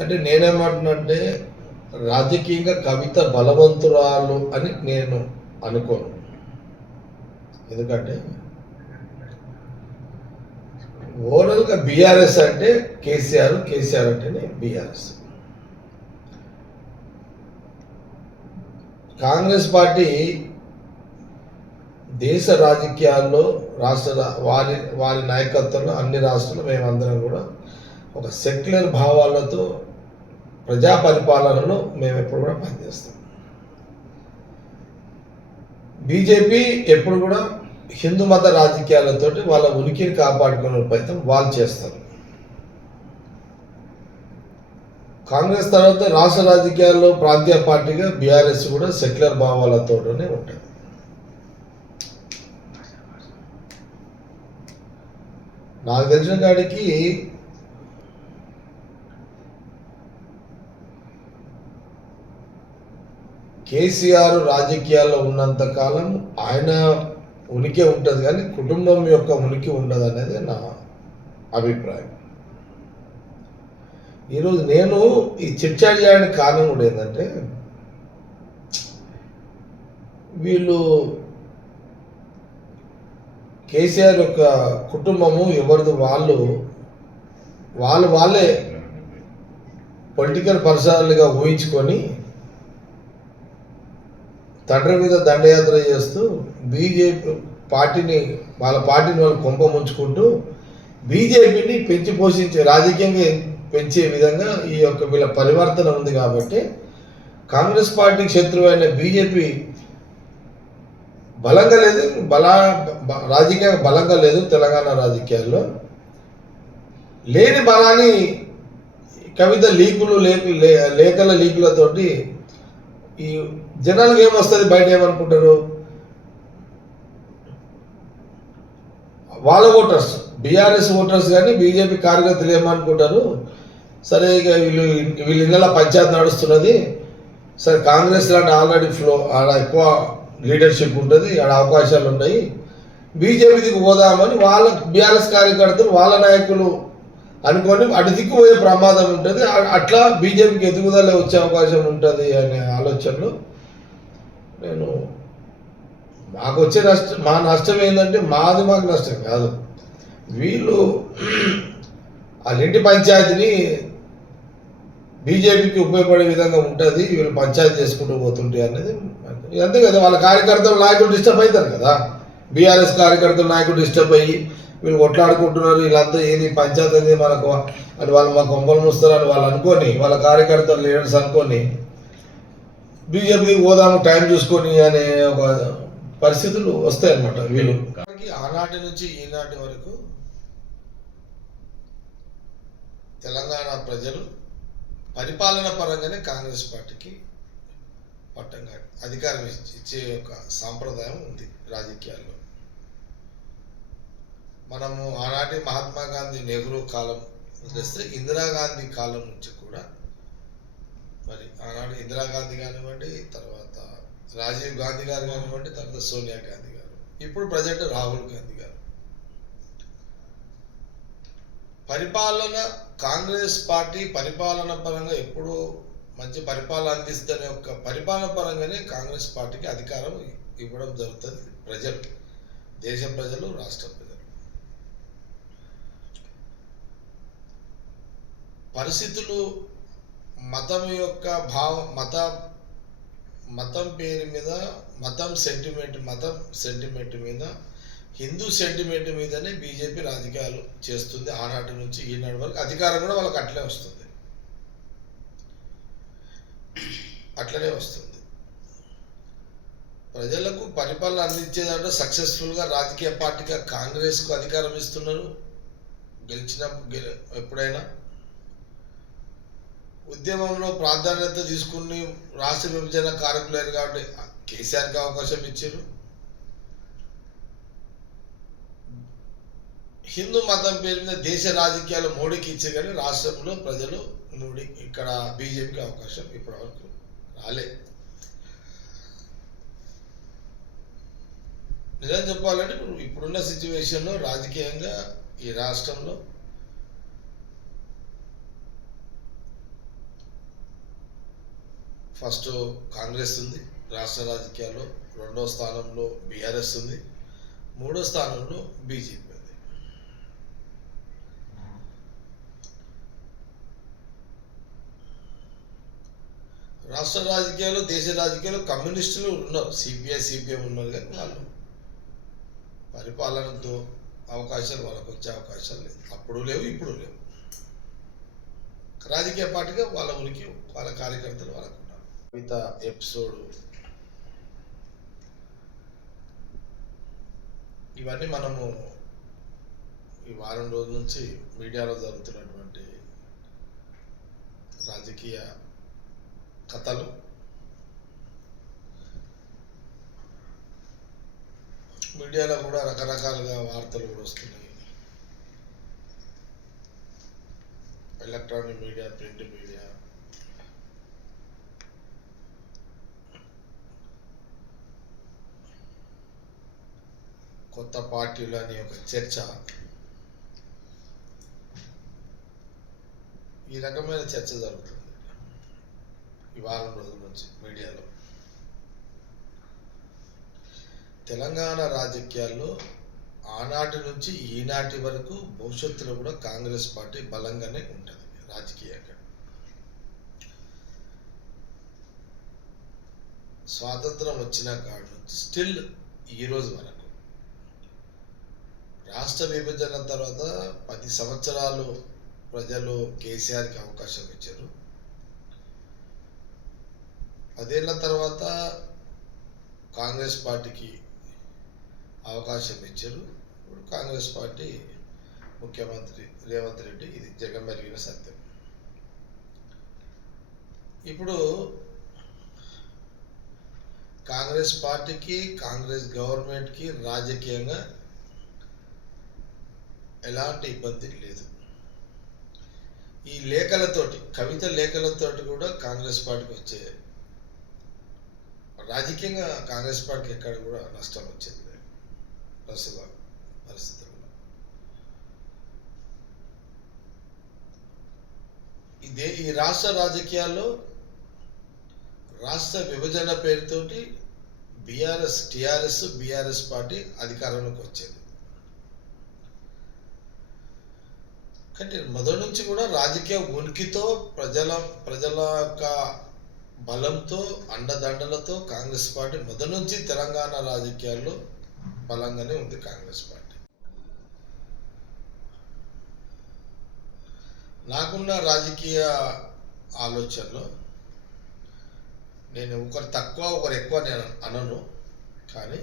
అంటే నేనేమంటున్నంటే రాజకీయంగా కవిత బలవంతురాలు అని నేను అనుకోను. ఎందుకంటే ఓవరాల్గా బీఆర్ఎస్ అంటే కేసీఆర్, కేసీఆర్ అంటేనే బీఆర్ఎస్. కాంగ్రెస్ పార్టీ దేశ రాజకీయాల్లో వారి వారి నాయకత్వంలో అన్ని రాష్ట్రాల్లో మేమందరం కూడా ఒక సెక్యులర్ భావాలతో ప్రజా పరిపాలనలో మేము ఎప్పుడు కూడా పనిచేస్తాం. బీజేపీ ఎప్పుడు కూడా హిందూ మత రాజకీయాలతోటి వాళ్ళ ఉనికిని కాపాడుకునే ప్రయత్నం వాళ్ళు చేస్తారు. కాంగ్రెస్ తర్వాత రాష్ట్ర రాజకీయాల్లో ప్రాంతీయ పార్టీగా బీఆర్ఎస్ కూడా సెక్యులర్ భావాలతోనే ఉంటుంది. నాకు తెలిసిన కాడికి కేసీఆర్ రాజకీయాల్లో ఉన్నంత కాలం ఆయన ఉనికి ఉంటుంది, కానీ కుటుంబం యొక్క ఉనికి ఉండదు అనేది నా అభిప్రాయం. ఈరోజు నేను ఈ చిట్చాట్ చేయడానికి కారణం కూడా ఏంటంటే, వీళ్ళు కేసీఆర్ యొక్క కుటుంబము ఎవరిది వాళ్ళే పొలిటికల్ పర్సనల్గా ఊహించుకొని తండ్రి మీద దండయాత్ర చేస్తూ బీజేపీ పార్టీని వాళ్ళు కొంప ముంచుకుంటూ బీజేపీని పెంచి పోషించే రాజకీయంగా పెంచే విధంగా ఈ యొక్క వీళ్ళ పరివర్తన ఉంది. కాబట్టి కాంగ్రెస్ పార్టీకి శత్రువైన బీజేపీ బలంగా లేదు, రాజకీయంగా బలంగా లేదు. తెలంగాణ రాజకీయాల్లో లేని బలాన్ని కవిత లేఖల లీకులతోటి ఈ జనాలకు ఏమొస్తుంది, బయట ఏమనుకుంటారు, వాళ్ళ ఓటర్స్ బీఆర్ఎస్ ఓటర్స్ కానీ బీజేపీ కార్యకర్తలు ఏమనుకుంటారు, సరే ఇక వీళ్ళు ఇళ్ళ పంచాయతీ నడుస్తున్నది, సరే కాంగ్రెస్ లాంటి ఆల్రెడీ ఆడ ఎక్కువ లీడర్షిప్ ఉంటుంది, ఆడ అవకాశాలు ఉన్నాయి, బీజేపీకి పోదామని వాళ్ళ బీఆర్ఎస్ కార్యకర్తలు వాళ్ళ నాయకులు అనుకొని అటు దిక్కుపోయే ప్రమాదం ఉంటుంది. అట్లా బీజేపీకి ఎదుగుదల వచ్చే అవకాశం ఉంటుంది అనే ఆలోచనలో నేను మాకు వచ్చే మా నష్టం ఏంటంటే మాకు నష్టం కాదు, వీళ్ళు వాళ్ళ ఇంటి పంచాయతీని బీజేపీకి ఉపయోగపడే విధంగా ఉంటుంది, వీళ్ళు పంచాయతీ చేసుకుంటూ పోతుంటాయి అనేది అంతే కదా. వాళ్ళ కార్యకర్తలు నాయకులు డిస్టర్బ్ అవుతారు కదా, బీఆర్ఎస్ కార్యకర్తలు నాయకులు డిస్టర్బ్ అయ్యి వీళ్ళు కొట్లాడుకుంటున్నారు, వీళ్ళంతా ఏది పంచాయతీ అనేది మనకు అని వాళ్ళు మా కొంపలు మూస్తారని వాళ్ళు అనుకొని, వాళ్ళ కార్యకర్తలు లీడర్స్ అనుకొని బీజేపీకి పోదాము టైం చూసుకొని అనే ఒక పరిస్థితులు వస్తాయన్నమాట. వీళ్ళు ఆనాటి నుంచి ఈనాటి వరకు తెలంగాణ ప్రజలు పరిపాలన పరంగానే కాంగ్రెస్ పార్టీకి పట్టంగా అధికారం ఇచ్చే ఒక సాంప్రదాయం ఉంది రాజకీయాల్లో. మనము ఆనాటి మహాత్మా గాంధీ, నెహ్రూ కాలం చేస్తే ఇందిరాగాంధీ కాలం నుంచి కూడా, మరి ఆనాడు ఇందిరాగాంధీ కానివ్వండి, తర్వాత రాజీవ్ గాంధీ గారు కానివ్వండి, తర్వాత సోనియా గాంధీ గారు, ఇప్పుడు ప్రజెంట్ రాహుల్ గాంధీ గారు, పరిపాలన కాంగ్రెస్ పార్టీ పరిపాలన పరంగా ఎప్పుడూ మంచి పరిపాలన అందిస్తేనే ఒక పరిపాలన పరంగానే కాంగ్రెస్ పార్టీకి అధికారం ఇవ్వడం జరుగుతుంది. ప్రజలు, దేశ ప్రజలు, రాష్ట్ర ప్రజలు పరిస్థితులు మతం యొక్క మతం పేరు మీద మతం సెంటిమెంట్ మీద హిందూ సెంటిమెంట్ మీదనే బీజేపీ రాజకీయాలు చేస్తుంది. ఆనాటి నుంచి ఈనాటి వరకు అధికారం కూడా వాళ్ళకి అట్లనే వస్తుంది. ప్రజలకు పరిపాలన అందించేదంటే సక్సెస్ఫుల్గా రాజకీయ పార్టీగా కాంగ్రెస్కు అధికారం ఇస్తున్నారు. ఎప్పుడైనా ఉద్యమంలో ప్రాధాన్యత తీసుకుని రాష్ట్ర విభజన కారకులేరు కాబట్టి కేసీఆర్కి అవకాశం ఇచ్చారు. హిందూ మతం పేరు మీద దేశ రాజకీయాలు మోడీకి ఇచ్చారు, కానీ రాష్ట్రంలో ప్రజలు ఇక్కడ బీజేపీకి అవకాశం ఇప్పటివరకు రాలే. నిజం చెప్పాలంటే ఇప్పుడున్న సిచ్యువేషన్లో రాజకీయంగా ఈ రాష్ట్రంలో ఫస్ట్ కాంగ్రెస్ ఉంది రాష్ట్ర రాజకీయాల్లో, రెండో స్థానంలో బీఆర్ఎస్ ఉంది, మూడో స్థానంలో బీజేపీ ఉంది. రాష్ట్ర రాజకీయాలు, దేశ రాజకీయాలు కమ్యూనిస్టులు ఉన్నారు, సిపిఐ సిపిఎం ఉన్నారు, కానీ వాళ్ళు పరిపాలనతో అవకాశాలు వాళ్ళకు వచ్చే అవకాశాలు లేదు, అప్పుడు లేవు ఇప్పుడు లేవు. రాజకీయ పార్టీగా వాళ్ళ ఉనికి, వాళ్ళ కార్యకర్తలు వాళ్ళకు ఉన్నారు. కవిత ఎపిసోడ్ ఇవన్నీ మనము ఈ వారం రోజుల నుంచి మీడియాలో జరుగుతున్నటువంటి రాజకీయ కథలు, మీడియాలో కూడా రకరకాలుగా వార్తలు కూడా వస్తున్నాయి. ఎలక్ట్రానిక్ మీడియా, ప్రింట్ మీడియా, కొత్త పార్టీలు అనే ఒక చర్చ, ఈ రకమైన చర్చ జరుగుతుంది ఈ వారం రోజుల నుంచి మీడియాలో. తెలంగాణ రాజకీయాల్లో ఆనాటి నుంచి ఈనాటి వరకు భవిష్యత్తులో కూడా కాంగ్రెస్ పార్టీ బలంగానే ఉంటుంది రాజకీయంగా. స్వాతంత్రం వచ్చిన కాడి నుంచి స్టిల్ ఈరోజు వరకు, రాష్ట్ర విభజన తర్వాత 10 సంవత్సరాలు ప్రజలు కేసీఆర్కి అవకాశం ఇచ్చారు. 10 ఏళ్ల తర్వాత కాంగ్రెస్ పార్టీకి అవకాశం ఇచ్చారు. ఇప్పుడు కాంగ్రెస్ పార్టీ ముఖ్యమంత్రి రేవంత్ రెడ్డి, ఇది జగమెరిగిన సత్యం. ఇప్పుడు కాంగ్రెస్ పార్టీకి, కాంగ్రెస్ గవర్నమెంట్కి రాజకీయంగా ఎలాంటి ఇబ్బంది లేదు. ఈ లేఖలతోటి, కవిత లేఖలతోటి కూడా కాంగ్రెస్ పార్టీకి వచ్చే, రాజకీయంగా కాంగ్రెస్ పార్టీకి ఎక్కడ కూడా నష్టం వచ్చేది లేదు ప్రస్తుత పరిస్థితుల్లో. ఈ రాష్ట్ర రాజకీయాల్లో రాష్ట్ర విభజన పేరుతోటి టిఆర్ఎస్ పార్టీ అధికారంలోకి వచ్చేది. కానీ మొదటి నుంచి కూడా రాజకీయ ఉనికితో, ప్రజల యొక్క బలంతో, అండదండలతో కాంగ్రెస్ పార్టీ మొదటి నుంచి తెలంగాణ రాజకీయాల్లో బలంగానే ఉంది కాంగ్రెస్ పార్టీ. నాకున్న రాజకీయ ఆలోచనలో నేను ఒకరు తక్కువ ఒకరు ఎక్కువ నేను అనను, కానీ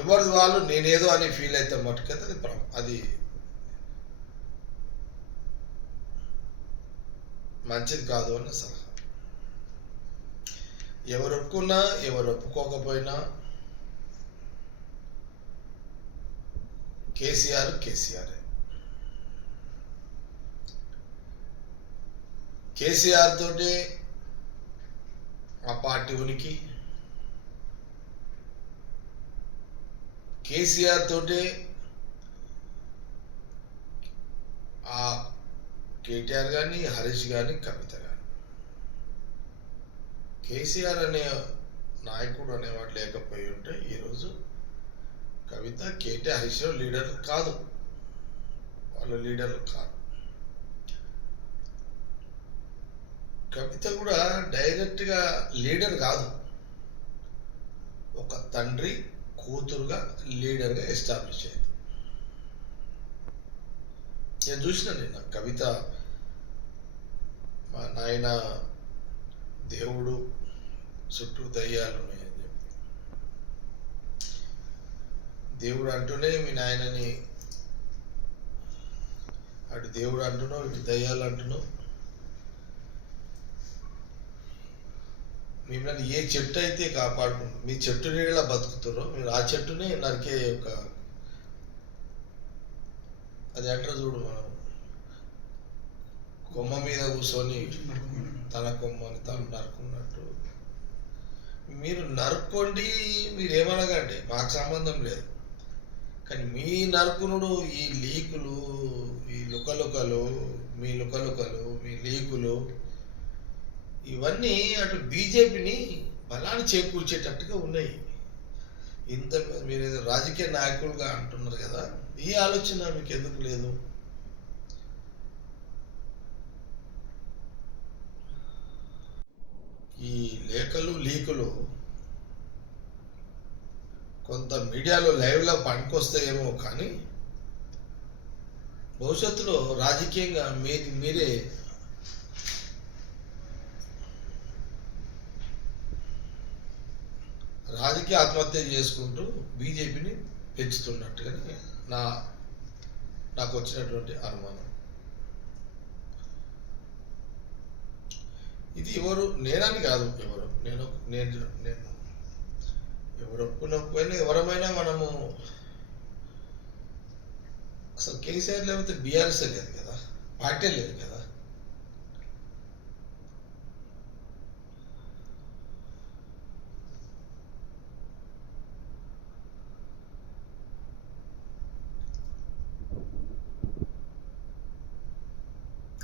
ఎవరిది వాళ్ళు నేనేదో అని ఫీల్ అయితే మటుకైతే అది మంచిది కాదు అన్న సలహా. ఎవరు ఒప్పుకున్నా ఎవరు ఒప్పుకోకపోయినా కేసీఆర్ తోటి ఆ పార్టీ ఉనికి, కేసీఆర్ తోటి ఆ కేటీఆర్ కానీ, హరీష్ కానీ, కవిత కానీ. కేసీఆర్ అనే నాయకుడు అనేవాడు లేకపోయి ఉంటే ఈరోజు కవిత, కేటీఆర్, హరీష్ లీడర్లు కాదు, వాళ్ళు లీడర్లు కాదు. కవిత కూడా డైరెక్ట్గా లీడర్ కాదు, ఒక తండ్రి కూతురుగా లీడర్గా ఎస్టాబ్లిష్ అయింది. నేను చూసిన నిన్న కవిత, మా నాయన దేవుడు చుట్టూ దయ్యాలు ఉన్నాయని చెప్పి, దేవుడు అంటూనే మీ నాయనని, అటు దేవుడు అంటున్నావు, ఇటు దయ్యాలు అంటున్నావు. మిమ్మల్ని ఏ చెట్టు అయితే కాపాడుకుంటు, మీ చెట్టు నీడలా బతుకుతారో మీరు ఆ చెట్టునే నరికే ఒక, అది అంటారు చూడు, మనం కొమ్మ మీద కూర్చొని తన కొమ్మని తను నరుకున్నట్టు మీరు నరుక్కోండి, మీరు ఏమనగండి, మాకు సంబంధం లేదు. కానీ మీ నరుకునుడు, ఈ లీకులు, ఈ లుకలుకలు, మీ లీకులు ఇవన్నీ అటు బీజేపీని బలాన్ని చేకూర్చేటట్టుగా ఉన్నాయి. ఇంత మీరు ఏదో రాజకీయ నాయకులుగా అంటున్నారు కదా, ఈ ఆలోచన మీకు ఎందుకు లేదు? ఈ లేఖలు లీకులు కొంత మీడియాలో లైవ్లో పనికొస్తాయేమో, కానీ భవిష్యత్తులో రాజకీయంగా మీరే రాజకీయ ఆత్మహత్య చేసుకుంటూ బీజేపీని పెంచుతున్నట్టుగానే నాకు వచ్చినటువంటి అనుమానం. ఇది ఎవరు నేనని కాదు, నేను ఎవరు ఒప్పుకున్నపోయినా ఎవరమైనా మనము అసలు కేసీఆర్ లేకపోతే బీఆర్ఎస్ లేదు కదా, పార్టీ లేదు కదా.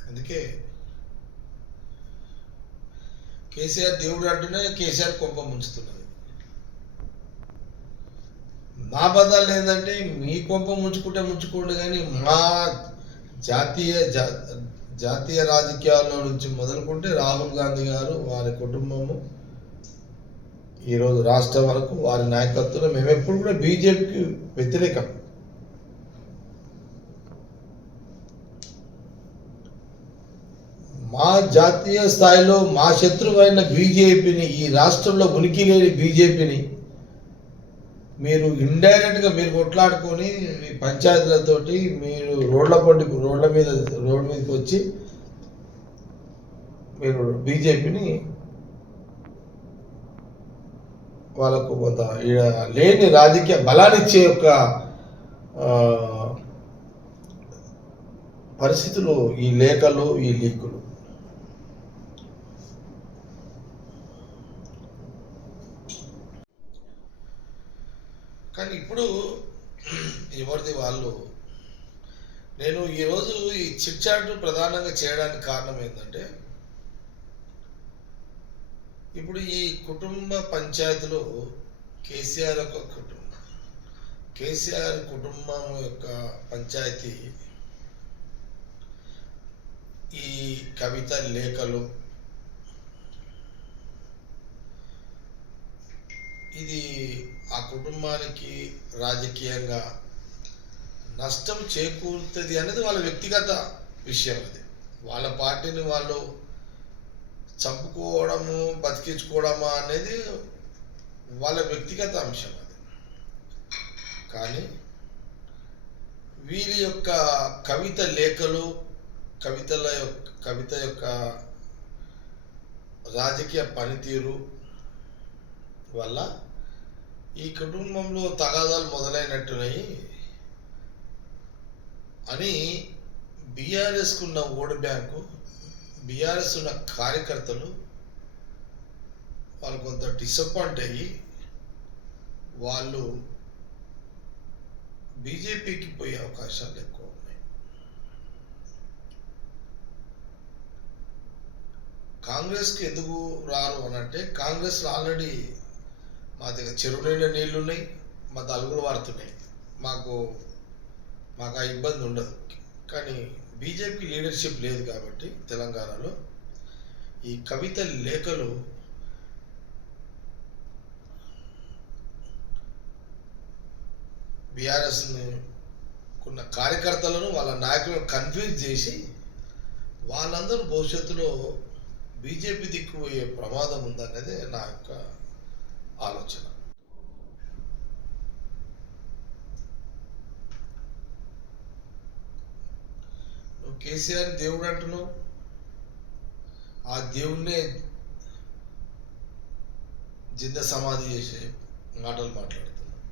అందుకే కేసీఆర్ దేవుడు అంటూనే కేసీఆర్ కొంప ముంచుతున్నది. మా బదాలు ఏంటంటే మీ కొంప ముంచుకోండి, కానీ మా జాతీయ రాజకీయాల్లో నుంచి మొదలుకుంటే రాహుల్ గాంధీ గారు, వారి కుటుంబము, ఈరోజు రాష్ట్రం వరకు వారి నాయకత్వంలో మేము ఎప్పుడు కూడా బీజేపీకి వ్యతిరేకం. మా జాతీయ స్థాయిలో మా శత్రువైన బీజేపీని, ఈ రాష్ట్రంలో ఉనికి లేని బీజేపీని మీరు ఇండైరెక్ట్గా మీరు కొట్లాడుకొని మీ పంచాయతీలతోటి మీరు రోడ్ల మీదకి వచ్చి మీరు బీజేపీని వాళ్ళకు కొంత లేని రాజకీయ బలాన్నిచ్చే యొక్క పరిస్థితులు ఈ లేఖలు, ఈ లీకులు. కానీ ఇప్పుడు ఎవరిది వాళ్ళు. నేను ఈరోజు ఈ చిట్ చాట్ ప్రధానంగా చేయడానికి కారణం ఏంటంటే, ఇప్పుడు ఈ కుటుంబ పంచాయతీలో కేసీఆర్ కుటుంబం యొక్క పంచాయతీ ఈ కవిత లేఖలు, ఇది ఆ కుటుంబానికి రాజకీయంగా నష్టం చేకూరుతుంది అనేది వాళ్ళ వ్యక్తిగత విషయం. అది వాళ్ళ పార్టీని వాళ్ళు చంపుకోవడము, బతికించుకోవడమా అనేది వాళ్ళ వ్యక్తిగత అంశం. అది కానీ వీరి యొక్క కవిత లేఖలు, కవిత యొక్క రాజకీయ పనితీరు వల్ల ఈ కుటుంబంలో తగాదాలు మొదలైనట్టున్నాయి అని బీఆర్ఎస్కు ఉన్న ఓటు బ్యాంకు, బీఆర్ఎస్ ఉన్న కార్యకర్తలు వాళ్ళు కొంత డిసప్పాయింట్ అయ్యి వాళ్ళు బీజేపీకి పోయే అవకాశాలు ఎక్కువ ఉన్నాయి. కాంగ్రెస్కి ఎందుకు రారు అని అంటే, కాంగ్రెస్లో ఆల్రెడీ మా దగ్గర చెరువు నిండా నీళ్లు ఉన్నాయి, మా తలుగులు వాడుతున్నాయి, మాకు ఆ ఇబ్బంది ఉండదు. కానీ బీజేపీ లీడర్షిప్ లేదు కాబట్టి తెలంగాణలో ఈ కవిత లేఖలు బీఆర్ఎస్ని ఉన్న కార్యకర్తలను, వాళ్ళ నాయకులను కన్ఫ్యూజ్ చేసి వాళ్ళందరూ భవిష్యత్తులో బీజేపీ దిక్కుపోయే ప్రమాదం ఉందనేది నా యొక్క ఆలోచన. నువ్వు కేసీఆర్ దేవుడు అంటున్నావు, ఆ దేవుణ్ణే జింద సమాధి చేసే మాటలు మాట్లాడుతున్నావు.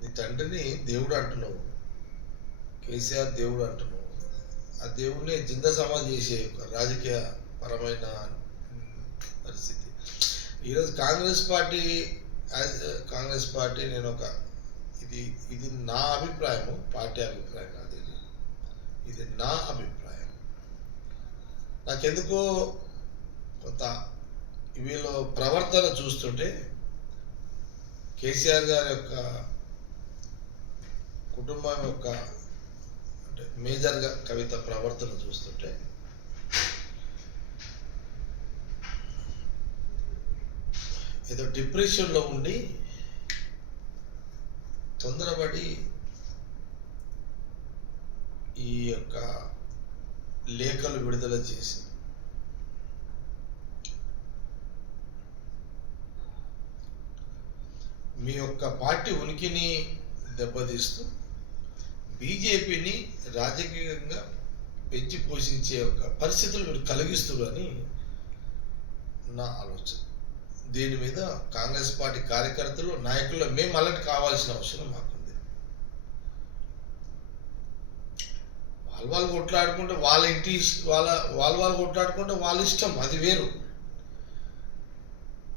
నీ తండ్రిని దేవుడు అంటున్నావు, కేసీఆర్ దేవుడు అంటున్నావు, ఆ దేవుణ్ణి జింద సమాధి చేసే ఒక రాజకీయ పరమైన పరిస్థితి. ఈరోజు కాంగ్రెస్ పార్టీ నేను ఇది నా అభిప్రాయము, పార్టీ అభిప్రాయం కాదు, ఇది నా అభిప్రాయం. నాకెందుకో కొంత వీళ్ళ ప్రవర్తన చూస్తుంటే కేసీఆర్ గారి యొక్క కుటుంబం యొక్క అంటే మేజర్గా కవిత ప్రవర్తన చూస్తుంటే ఏదో డిప్రెషన్లో ఉండి తొందరపడి ఈ యొక్క లేఖలు విడుదల చేసి మీ యొక్క పార్టీ ఉనికిని దెబ్బతీస్తూ బీజేపీని రాజకీయంగా పెంచి పోషించే యొక్క పరిస్థితులు మీరు కలిగిస్తున్నారని నా ఆలోచన. దీని మీద కాంగ్రెస్ పార్టీ కార్యకర్తలు నాయకులు మేము అలర్ట్ కావాల్సిన అవసరం మాకుంది. వాళ్ళు కొట్లాడుకుంటే వాళ్ళ ఇంటి వాళ్ళు కొట్లాడుకుంటే వాళ్ళ ఇష్టం, అది వేరు.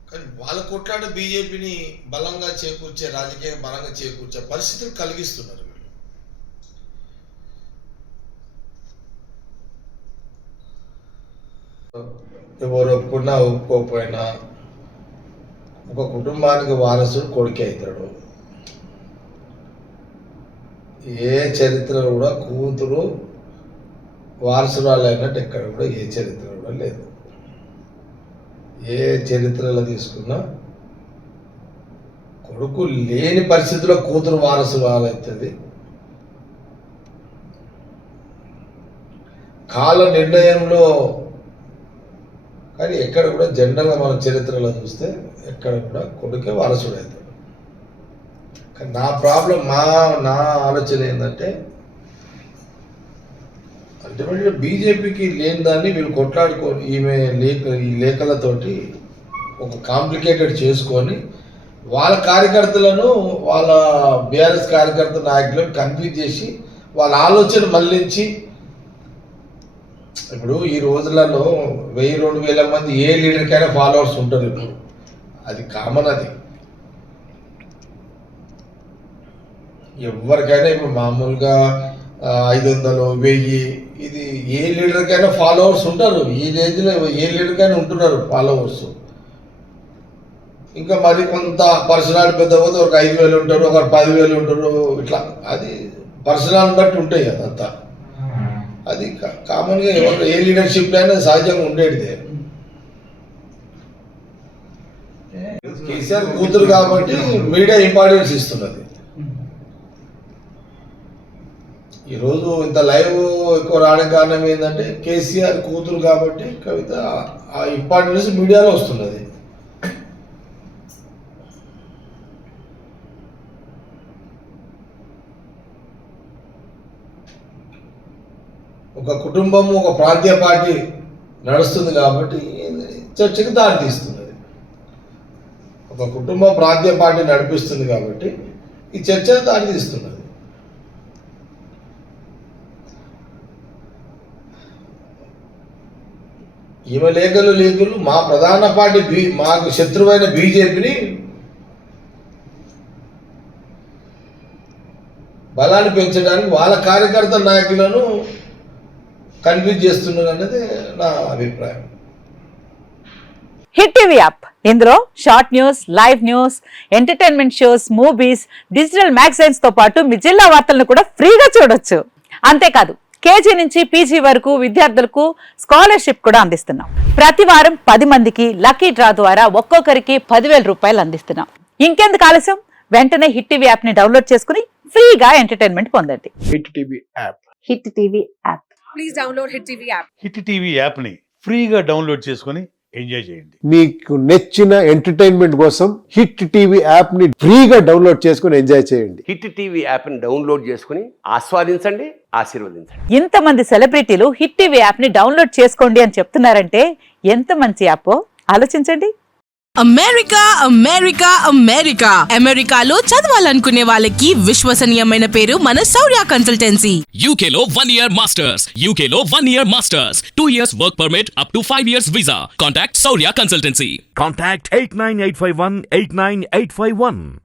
కానీ వాళ్ళ కొట్లాడ బీజేపీని బలంగా చేకూర్చే రాజకీయ బలంగా చేకూర్చే పరిస్థితులు కలిగిస్తున్నారు వీళ్ళు. ఎవరు ఒప్పుకున్నా ఒప్పుకోకపోయినా ఒక కుటుంబానికి వారసుడు కొడుకే అవుతాడు. ఏ చరిత్ర కూడా కూతురు వారసురాలు అయినట్టు ఎక్కడ కూడా ఏ చరిత్ర కూడా లేదు. ఏ చరిత్రలో తీసుకున్నా కొడుకు లేని పరిస్థితిలో కూతురు వారసురాలు అవుతుంది. కాల నిర్ణయంలో కానీ ఎక్కడ కూడా జనరల్గా మన చరిత్రలో చూస్తే ఎక్కడ కూడా కొడుకే వారసుడు అవుతాడు. కానీ నా ప్రాబ్లం నా ఆలోచన ఏంటంటే అల్టిమేట్గా బీజేపీకి లేని దాన్ని వీళ్ళు కొట్లాడుకొని ఈ లేఖలతోటి ఒక కాంప్లికేటెడ్ చేసుకొని వాళ్ళ కార్యకర్తలను వాళ్ళ బీఆర్ఎస్ కార్యకర్త నాయకులను కన్ఫ్యూజ్ చేసి వాళ్ళ ఆలోచన మళ్లించి ఇప్పుడు ఈ రోజులలో 1000-2000 మంది ఏ లీడర్కైనా ఫాలోవర్స్ ఉంటారు. ఇప్పుడు అది కామన్. అది ఎవరికైనా ఇప్పుడు మామూలుగా 500-1000 ఇది ఏ లీడర్కైనా ఫాలోవర్స్ ఉంటారు. ఈ రేంజ్లో ఏ లీడర్కైనా ఉంటున్నారు ఫాలోవర్స్. ఇంకా మరి కొంత పర్సనాలిటీ పెద్ద పోతే ఒక 5000 ఉంటారు, ఒక 10,000 ఉంటారు. ఇట్లా అది పర్సనాలిటీ బట్టి ఉంటాయి కదా. అంతా అది కామన్గా ఎవరు ఏ లీడర్షిప్ అయినా సహజంగా ఉండేటిదే. కేసీఆర్ కూతురు కాబట్టి మీడియా ఇంపార్టెన్స్ ఇస్తున్నది. ఈరోజు ఇంత లైవ్ ఎక్కువ రావడానికి కారణం ఏంటంటే కేసీఆర్ కూతురు కాబట్టి కవిత ఆ ఇంపార్టెన్స్ మీడియాలో వస్తున్నది. ఒక కుటుంబం ఒక ప్రాంతీయ పార్టీ నడుస్తుంది కాబట్టి చర్చకు దారి తీస్తున్నది. ఒక కుటుంబం ప్రాంతీయ పార్టీ నడిపిస్తుంది కాబట్టి ఈ చర్చకు దారి తీస్తున్నది. ఈమె లేఖలు మా ప్రధాన పార్టీ మాకు శత్రువైన బీజేపీని బలాన్ని పెంచడానికి వాళ్ళ కార్యకర్త నాయకులను కన్ఫ్యూజ్ చేస్తున్నారు అనేది నా అభిప్రాయం. హిట్ టీవీ యాప్, ఇందులో short news, live news, entertainment shows, movies, digital magazines తో పాటు మీ జిల్లా వార్తలను కూడా ఫ్రీగా చూడొచ్చు. అంతేకాదు కేజీ నుంచి పీజీ వరకు విద్యార్థులకు స్కాలర్షిప్ కూడా అందిస్తున్నాం. ప్రతి వారం 10 మందికి లక్కీ డ్రా ద్వారా ఒక్కొక్కరికి 10,000 రూపాయలు అందిస్తున్నాం. ఇంకెందుకు ఆలస్యం, వెంటనే హిట్ టీవీ యాప్ ని డౌన్లోడ్ చేసుకుని ఫ్రీగా ఎంటర్టైన్మెంట్ పొందండి. Hit TV app. Hit TV app. Please download hit TV app. Hit TV app ని ఫ్రీగా డౌన్లోడ్ చేసుకుని ఎంజాయ్ చేయండి. మీకు నచ్చిన ఎంటర్టైన్మెంట్ కోసం హిట్ టీవీ యాప్ ని ఫ్రీగా డౌన్లోడ్ చేసుకుని ఎంజాయ్ చేయండి. హిట్ టీవీ యాప్ ని డౌన్లోడ్ చేసుకుని ఆస్వాదించండి, ఆశీర్వదించండి. ఇంతమంది సెలబ్రిటీలు హిట్ టీవీ యాప్ ని డౌన్లోడ్ చేసుకోండి అని చెప్తున్నారంటే ఎంత మంచి యాప్ ఆలోచించండి. అమెరికా అమెరికాలో చదవాలనుకునే వాళ్ళకి విశ్వసనీయమైన పేరు మన శౌర్య కన్సల్టెన్సీ. UK లో 1 year masters, UK లో 1 year masters, 2 years work permit up to 5 years visa. Contact Saurya Consultancy. Contact 89851 89851.